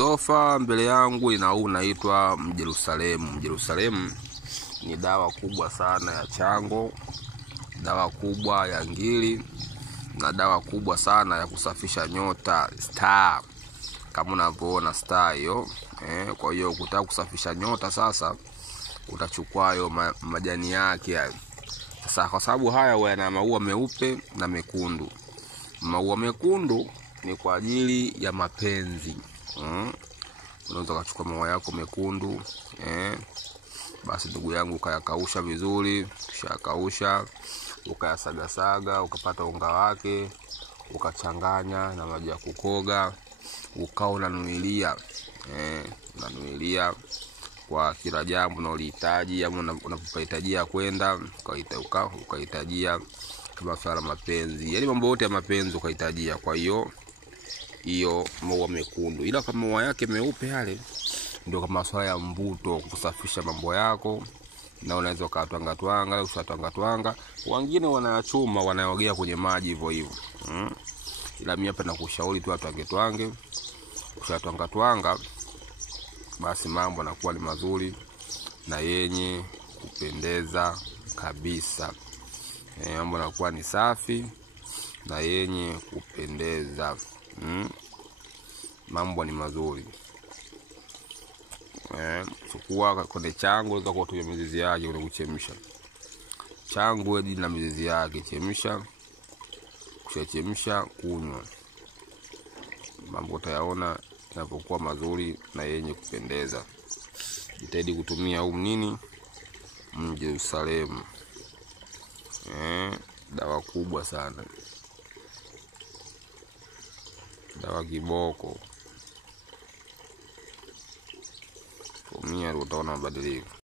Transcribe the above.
Sofa mbele yangu ina huu unaitwa Mjerusalemu. Mjerusalemu ni dawa kubwa sana ya chango, dawa kubwa ya ngiri, na dawa kubwa sana ya kusafisha nyota, star. Kama unavyoona star hiyo, kwa hiyo ukitaka kusafisha nyota sasa utachukua hayo majani yake hayo. Sasa kwa sababu haya yana maua meupe na mekundu. Maua mekundu ni kwa ajili ya mapenzi. Unaweza kuchukua maua yako mekundu, basi ndugu yangu ukayakausha vizuri, ukishakausha ukayasagasaga, ukapata unga wake, ukachanganya na maji ya kukoga, ukao unanuilia, unanuilia kwa kila jambo unalihitaji ama unapohitajia kwenda, ukahitajia kama swala mapenzi, yaani mambo yote ya mapenzi ukahitajia. Kwa hiyo maua mekundu, ila kama maua yake meupe yale ndio kama swala ya mvuto, kusafisha mambo yako, na unaweza ukatwanga twanga, ushatwanga twanga. Wengine wanayachuma, wanaogea kwenye maji hivyo hivyo. Ila mimi hapa nakushauri tu atwange twange, ushatwanga twanga, basi mambo yanakuwa ni mazuri na yenye kupendeza kabisa. Mambo yanakuwa ni safi na yenye kupendeza. Mambo ni mazuri. Chukua kwenye chango, unaweza kutumia mizizi yake kwenye kuchemsha. Chango hadi na mizizi yake chemsha, kuchemsha kunywa. Mambo utayaona yanapokuwa mazuri na yenye kupendeza. Jitahidi kutumia huu nini? Mjerusalemu. Dawa kubwa sana. Dawa kiboko. Tumia utaona mabadiliko.